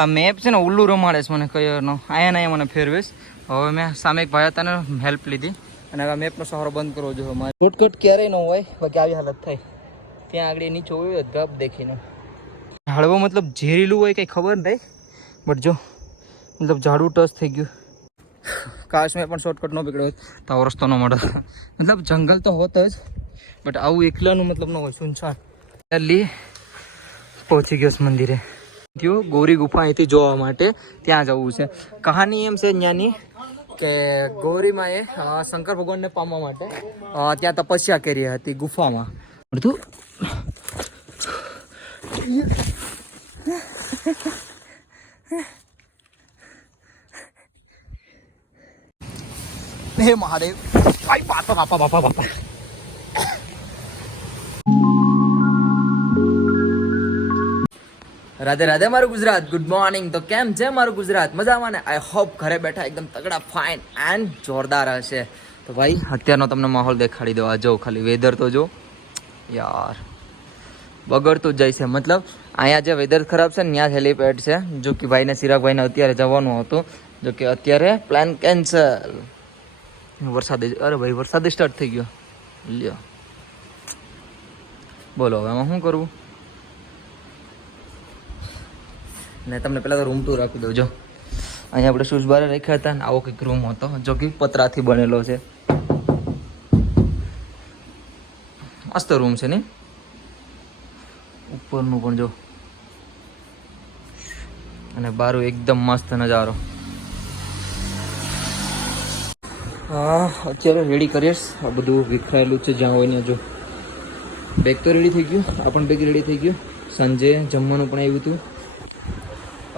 આ મેપ છે ને ઉલ્લુ રમાડે છે મને કયરનો અહીંયા ને. મને ફેરવીશ. હવે મેં સામે એક ભાઈ હતા ને હેલ્પ લીધી. અને હવે મેપનો સહારો બંધ કરવો જોઈએ મારે. શોર્ટકટ ક્યારેય ન હોય બાકી આવી હાલત થાય. ત્યાં આગળ નીચે હોય ગપ દેખીને. હળવો મતલબ ઝેરીલું હોય કંઈ ખબર નહીં. બટ જો મતલબ ઝાડું ટચ થઈ ગયું. કાશ મેં પણ શોર્ટકટ ન પકડ્યો હોત તો આવો રસ્તો ન મળે. મતલબ જંગલ તો હોત જ બટ આવું એકલાનું મતલબ ન હોય સુનસાન. લી પહોંચી ગયો મંદિરે. થયો. ગૌરી ગુફા અહીંથી જોવા માટે ત્યાં જવું છે. કહાની એમ છે ત્યાંની કે ગૌરીમાએ શંકર ભગવાનને પામવા માટે ત્યાં તપસ્યા કરી હતી ગુફામાં. બધું. હે મહાદેવ. બાપા બાપા બાપા બાપા. રાધે રાધે, મારું ગુજરાત. ગુડ મોર્નિંગ તો કેમ છે મારું ગુજરાત? મજામાં ને? આઈ હોપ ઘરે બેઠા એકદમ તગડા ફાઇન એન્ડ જોરદાર હશે. તો ભાઈ, અત્યારનો તમને માહોલ દેખાડી દો આ જો, ખાલી વેધર તો જો. યાર, બગડતું જાય છે. મતલબ, અહીંયા જે વેધર ખરાબ છે ને, ત્યાં હેલીપેડ છે. જો કે ભાઈને સિરાગભાઈને અત્યારે જવાનું હતું. જો કે અત્યારે પ્લાન કેન્સલ વરસાદ અરે ભાઈ, વરસાદ સ્ટાર્ટ થઈ ગયો. લ્યો. બોલો, હવે આમાં શું કરવું? ને તમને પહેલાં તો રૂમ ટૂર આપી દઉં, જો. અહીંયા આપણે શૂઝ બારે રાખ્યા હતા ને આવો કંઈક રૂમ હતો, જો કે પતરાથી બનેલો છે. મસ્ત રૂમ છે ને? ઉપરનું પણ જો. અને બારું એકદમ મસ્ત નજારો. હા, અત્યારે રેડી કરીશ આ બધું વિખરાયેલું છે જ્યાં હોય ને જો. બેગ તો રેડી થઈ ગયું. આ પણ બેગ રેડી થઈ ગયું. સાંજે જમવાનું પણ આવ્યું હતું.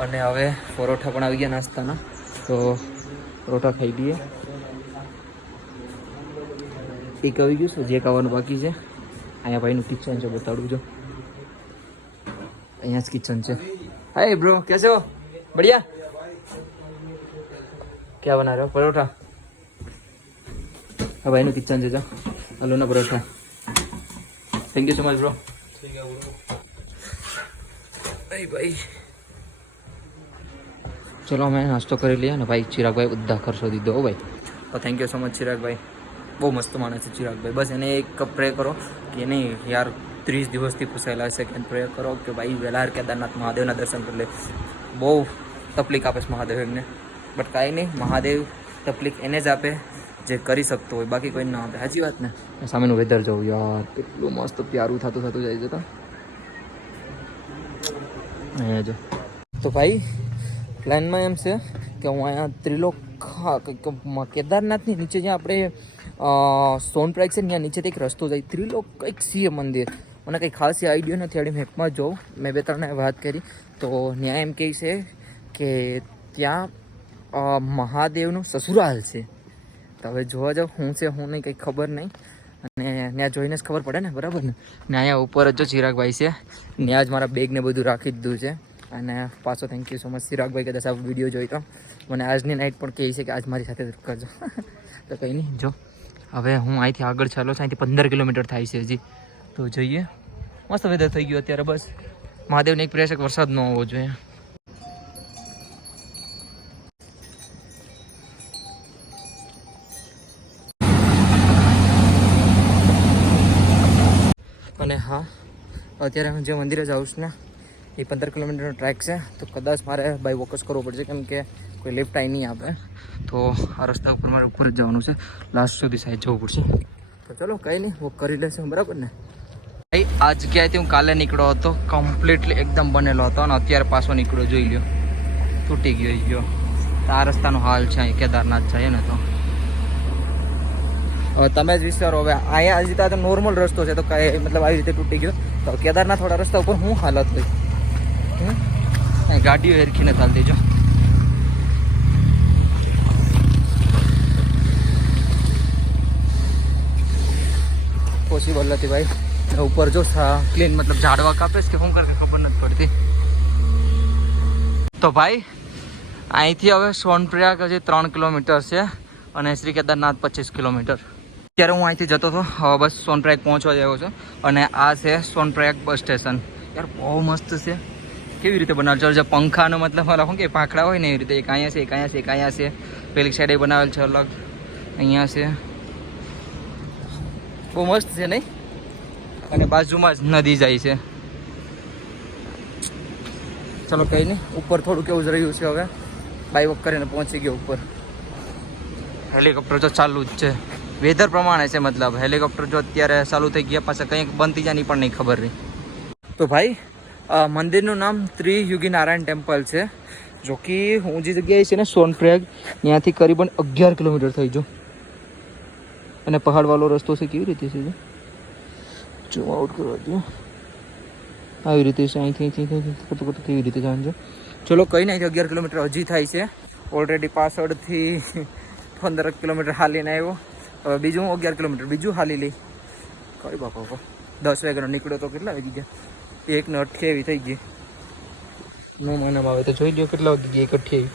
અને હવે પરોઠા પણ આવી ગયા નાસ્તાના. તો પરોઠા ખાઈ દઈએ એક આવી ગયું છે જે ખાવાનું બાકી છે. અહીંયા ભાઈનું કિચન છે બતાડું જો અહીંયા જ કિચન છે. હાય બ્રો કેસે હો બઢિયા? ક્યાં બના રહ્યો પરોઠા? હા ભાઈનું કિચન છે જો. ના paratha. Thank you so much bro ભાઈ ભાઈ. ચલો અમે નાસ્તો કરી લઈએ અને ભાઈ ચિરાગભાઈ બધા ખર્ચો દીધો હો ભાઈ. તો થેન્ક યુ સો મચ ચિરાગભાઈ. બહુ મસ્ત માણસ છે ચિરાગભાઈ. બસ એને એક પ્રે કરો કે નહીં યાર ત્રીસ દિવસથી પૂછાયેલા છે કે પ્રે કરો કે ભાઈ વહેલા કેદારનાથ મહાદેવના દર્શન કરી લે. બહુ તકલીફ આપે છે મહાદેવ એમને. બટ કાંઈ નહીં મહાદેવ તકલીફ એને જ આપે જે કરી શકતો હોય. બાકી કોઈ ના આપે. સાચી વાત ને? સામેનું વેધર જવું યાર કેટલું મસ્ત પ્યારું થતું થતું જાય જતા તો ભાઈ પ્લાનમાં એમ છે કે હું અહીંયા કંઈક કેદારનાથની નીચે જ્યાં આપણે સોનપ્રાઇક છે ત્યાં નીચેથી એક રસ્તો જાય. ત્રિલોક કંઈક છે મંદિર. મને કંઈ ખાસ આઈડિયો નથી આડી મેપમાં જોઉં. મેં બે ત્રણે વાત કરી. તો ત્યાં એમ કહે છે કે ત્યાં મહાદેવનું સસુરાલ છે. તો હવે જોવા જાવ, હું છે, હું નહીં, કંઈ ખબર નહીં. અને ત્યાં જોઈને જ ખબર પડે ને, બરાબર ને? ને ઉપર જ જો ચિરાગભાઈ છે, ત્યાં જ મારા બેગને બધું રાખી દીધું છે. અને પાછો થેન્ક યુ સો મચ ચિરાગભાઈ કદાચ આ વીડિયો જોઈ તો. મને આજની નાઇટ પણ કહે છે કે આજ મારી સાથે કરજો. તો કંઈ નહીં, જો. હવે હું અહીંથી આગળ ચાલો છું, અહીંથી પંદર કિલોમીટર થાય છે હજી. તો જઈએ. મસ્ત વેધર થઈ ગયું અત્યારે, બસ. મહાદેવને એક પ્રેસ વરસાદ ન હોવો જોઈએ. અને હા, અત્યારે હું જે મંદિરે જાઉં છું ને એ પંદર કિલોમીટરનો ટ્રેક છે. તો કદાચ મારે બાય વોકસ કરવું પડશે કેમ કે કોઈ લિફ્ટ આવી નહીં આપે. તો આ રસ્તા ઉપર મારે ઉપર જ જવાનું છે. લાસ્ટ સુધી સાઈડ જવું પડશે. તો ચલો કંઈ નહીં વોક કરી લેશું. બરાબર ને? ભાઈ, આ જગ્યાએથી હું કાલે નીકળ્યો હતો. કમ્પ્લીટલી એકદમ બનેલો હતો અને અત્યારે પાછો નીકળ્યો, જોઈ લ્યો. તૂટી ગયો ગયો. આ રસ્તાનો હાલ છે, અહીં કેદારનાથ જઈએ ને તો. તમે જ વિચારો, હવે અહીંયા હજી તો નોર્મલ રસ્તો છે, તો કઈ મતલબ આવી રીતે તૂટી ગયો. તો કેદારનાથ થોડા રસ્તા ઉપર હું હાલત? અહીં ગાડીઓ હેરખીને ચાલતી જો પોસિબલ નથી ભાઈ. ઉપર જો ક્લીન મતલબ ઝાડવા કાપે કે શું કરે ખબર નથી પડતી. તો ભાઈ, અહીંથી હવે સોનપ્રયાગ હજી ત્રણ કિલોમીટર છે અને શ્રી કેદારનાથ પચીસ કિલોમીટર. ત્યારે હું અહીંથી જતો હતો, હવે બસ સોનપ્રયાગ પહોંચવા જ છું. અને આ છે સોનપ્રયાગ બસ સ્ટેશન. યાર, બહુ મસ્ત છે. કેવી રીતે બનાવેલ? છે પંખાનો મતલબ મારા શું કે, પાંખડા હોય ને, એવી રીતે એક અહીંયા છે, એક અહીંયા છે, એક અહીંયા છે. પેલી સાઈડે બનાવેલ છે અલગ. અહીંયા છે. બહુ મસ્ત છે નહીં? અને બાજુમાં જ નદી જાય છે. ચલો, કંઈ નહીં. ઉપર થોડું કેવું જ રહ્યું છે હવે. બાય વોક કરીને પહોંચી ગયો ઉપર. હેલિકોપ્ટર તો ચાલુ જ છે. વેધર પ્રમાણે છે મતલબ. હેલિકોપ્ટર જો અત્યારે ચાલુ થઈ ગયા, પાછા કંઈક બનતી જાય પણ નહીં ખબર નહીં તો ભાઈ મંદિરનું નામ ત્રિયુગી નારાયણ ટેમ્પલ છે. જો કે હું જે જગ્યાએ છે ને સોનપ્રયાગ, ત્યાંથી કરીબન અગિયાર કિલોમીટર થઈ જો અને પહાડવાળો રસ્તો છે, કેવી રીતે છે? જો આઉટ કરવા દો. આવી રીતે છે, અહીંથી અહીંથી અહીંથી કેવી રીતે છે? ચલો, કંઈ નહીં, અગિયાર કિલોમીટર હજી થાય છે. ઓલરેડી પાછળથી પંદર કિલોમીટર હાલીને આવ્યો. હવે બીજું અગિયાર કિલોમીટર, બીજું હાલી લઈ. કઈ બાપા. દસ વાગ્યાનો નીકળ્યો તો કેટલા વાગી ગયા? એક ને અઠ્યાવી થઈ ગઈ. નો મહિનામાં આવે તો જોઈ લો કેટલા વાગી ગયા એક અઠ્યાવી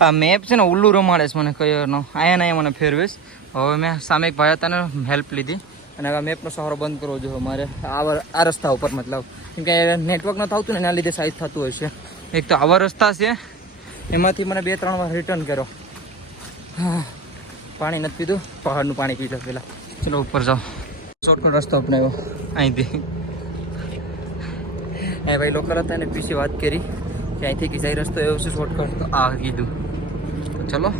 આ મેપ છે ને ઉલ્લુ રમાડે છે મને કયો આયા ને મને ફેરવીશ. હવે મેં સામે એક ભાઈ હતા હેલ્પ લીધી. અને હવે મેપનો સહારો બંધ કરવો જોઈએ મારે આ આ રસ્તા ઉપર મતલબ. કેમ કે નેટવર્ક ન થતું ને એના લીધે સાઈઝ થતું હોય છે. એક તો આવા રસ્તા છે. એમાંથી મને બે ત્રણ વાર રિટર્ન કર્યો. હા. પાણી નથી પીધું. પહાડનું પાણી પીધું પહેલાં ચલો ઉપર જાઓ. શોર્ટકટ રસ્તો અપનાવ્યો. અહીંથી. એ ભાઈ લોકલ હતા એને પીછી વાત કરી કે અહીંથી કે જાય રસ્તો એવો છે શોર્ટકટ તો આ કીધું. ચલો.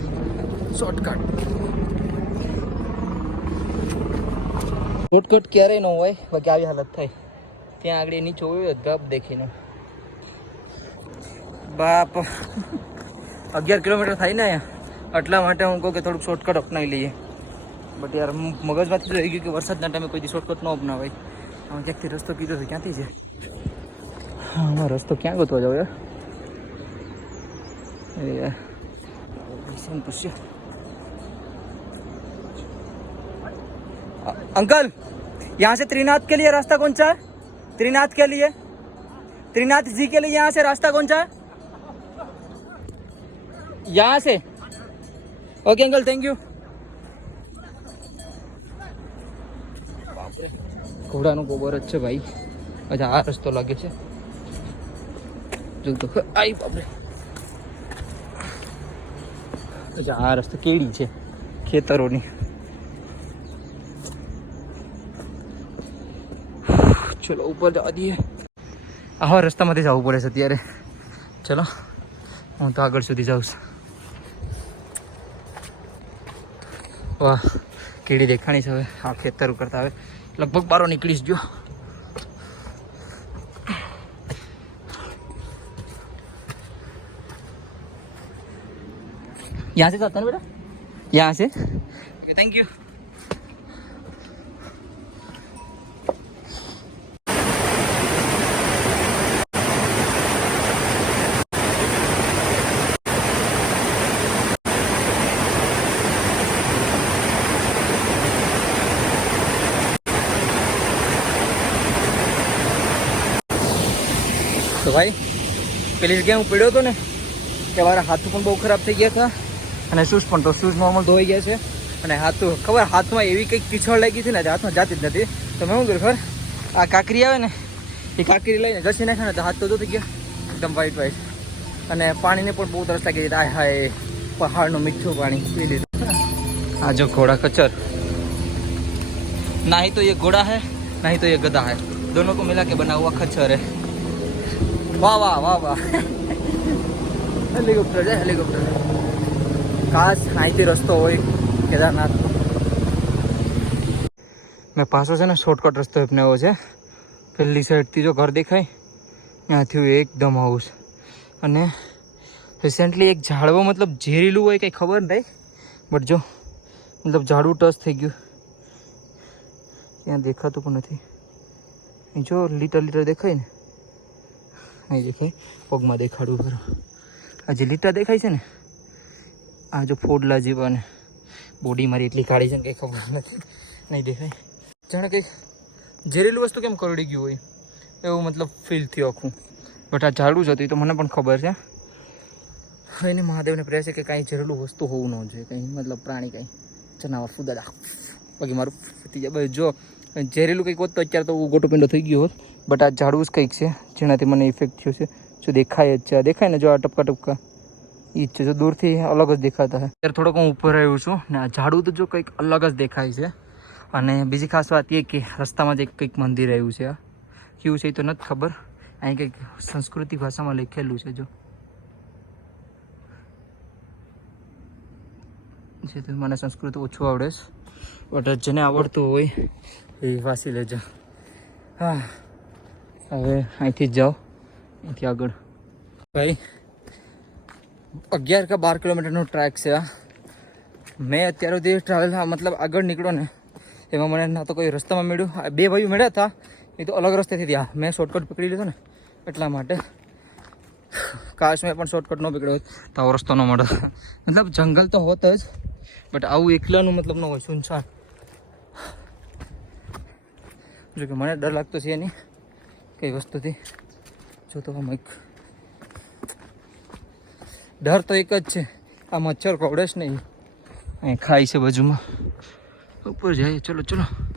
શોર્ટકટ શોર્ટકટ ક્યારેય ન હોય બાકી આવી હાલત થાય. ત્યાં આગળ નીચે હોય ગપ દેખીને. બાપ. અગિયાર કિલોમીટર થાય ને અહીંયા. એટલા માટે હું કહું કે થોડુંક શોર્ટકટ અપનાવી લઈએ. બટ યાર મગજમાંથી રહી ગયું કે વરસાદના ટાઈમે કોઈ દી શોર્ટકટ ન અપનાવાય. આમાં ક્યાંકથી રસ્તો કીધો છે ક્યાંથી છે આમાં રસ્તો ક્યાં ગોતવા જાવ યાર અરે યાર કિશન પૂછ્યો अ- अंकल यहाँ से त्रिनाथ के लिए रास्ता कौन सा है त्रिनाथ के लिए त्रिनाथ जी के लिए यहाँ से रास्ता कौन सा है यहाँ से ओके अंकल थैंक यू ઘોડાનો ગોબર જ છે ભાઈ અચ્છા આ રસ્તો લાગે છે આઈ બાપરે. અચ્છા, આ રસ્તો કેડી છે ખેતરોની. ચલો, ઉપર જવા દઈએ. આવા રસ્તામાંથી જવું પડે છે અત્યારે. ચલો, હું તો આગળ સુધી જાઉં છું. વાહ કીડી દેખાણી છે હવે. આ ખેતર કરતા હવે લગભગ બારો નીકળીશ જો. यहाँ से जाता है ना बेटा यहाँ से थैंक यू તો ભાઈ પેલી જગ્યાએ હું પડ્યો હતો ને કે મારા હાથ પણ બહુ ખરાબ થઈ ગયા હતા અને શૂઝ પણ, તો શૂઝ નોર્મલ ધોઈ ગયા છે. અને હાથું, ખબર, હાથમાં એવી કંઈક પીછળ લાગી હતી ને, હાથમાં જાતી જ નથી. તો મેં શું કર્યું ખબર? આ કાકરી આવે ને, એ કાકરી લઈને ઘસી નાખે ને, તો હાથ તો ધોતી ગયા, એકદમ વાઈટ વાઈટ અને પાણીને પણ બહુ તરસ લાગી આ હાય, પહાડનું મીઠું પાણી, પી લીધું. આ જો ઘોડા કચર. ના તો એ ઘોડા હે, ના તો એ ગધા હે. દોનો કો મિલા કે બના હુઆ ખચ્છર હે. વાહ વાહ વાહ વાહ. હેલિકોપ્ટર છે હેલિકોપ્ટર ખાસ અહીંથી રસ્તો હોય કેદારનાથ. મેં પાછો છે ને શોર્ટકટ રસ્તો અપનાવ્યો છે. પહેલી સાઈડથી જો ઘર દેખાય, ત્યાંથી એકદમ હાઉસ અને રિસેન્ટલી એક ઝાડવો મતલબ ઝેરીલું હોય કંઈ ખબર નહીં બટ જો મતલબ ઝાડવું ટચ થઈ ગયું. ત્યાં દેખાતું પણ નથી. જો લીટર લીટર દેખાય ને, અહીં દેખાય, પગમાં દેખાડવું ખરું. આ જે લીટા દેખાય છે ને આ જો ફોડલા જેવા ને બોડી મારી એટલી કાઢી છે ને કંઈ ખબર નથી. નહીં દેખાય. જાણે કંઈક ઝેરેલું વસ્તુ કેમ કરડી ગયું હોય? એવું મતલબ ફીલ થયું આખું. બટ આ ઝાડું જ હતું તો મને પણ ખબર છે. એને મહાદેવને પ્રેસ છે કે કાંઈ ઝેરેલું વસ્તુ હોવું ન જોઈએ, કંઈ મતલબ પ્રાણી કંઈ. જનાવર ફુદાડા બાકી મારું ફૂટી જાય. જો, ઝેરેલું કંઈક હોત તો અત્યારે તો ગોટો પિંડો થઈ ગયો હોત. બટ આ ઝાડું જ કંઈક છે, જેનાથી મને ઇફેક્ટ થયો છે. જો દેખાય જ છે. દેખાય ને જો આ ટપકા ટપકા? એ છે. જો દૂરથી અલગ જ દેખાતા છે અત્યારે થોડોક હું ઉપર રહ્યો છું ને આ ઝાડું તો જો કંઈક અલગ જ દેખાય છે. અને બીજી ખાસ વાત એ કે રસ્તામાં જ એક કંઈક મંદિર આવ્યું છે, કેવું છે એ તો નથી ખબર. અહીં કંઈક સંસ્કૃતિ ભાષામાં લખેલું છે, જો. જે તો મને સંસ્કૃત ઓછું આવડે છે. બટ જેને આવડતું હોય, એ વાંચી લેજો. હા. હવે અહીંથી જ જાઓ. અહીંથી આગળ. ભાઈ અગિયાર કે બાર કિલોમીટરનો ટ્રેક છે આ. મેં અત્યાર સુધી ટ્રાવેલ મતલબ આગળ નીકળ્યો ને, એમાં મને ના તો કોઈ રસ્તામાં મળ્યું. બે ભાઈઓ મળ્યા હતા, એ તો અલગ રસ્તેથી થયા. મેં શોર્ટકટ પકડી લીધો ને, એટલા માટે. કાશ મેં પણ શોર્ટકટ ન પકડ્યો હોત, તો આવો રસ્તો ન મળે મતલબ જંગલ તો હોત જ બટ આવું એકલાનું મતલબ ન હોય, સુનસાન. જોકે મને ડર લાગતો છે એની, કઈ વસ્તુથી. જો તો આમ એક ડર તો એક જ છે. આ મચ્છર કવડે જ નહીં. અહીં ખાય છે બાજુમાં. ઉપર જાય. ચલો ચલો.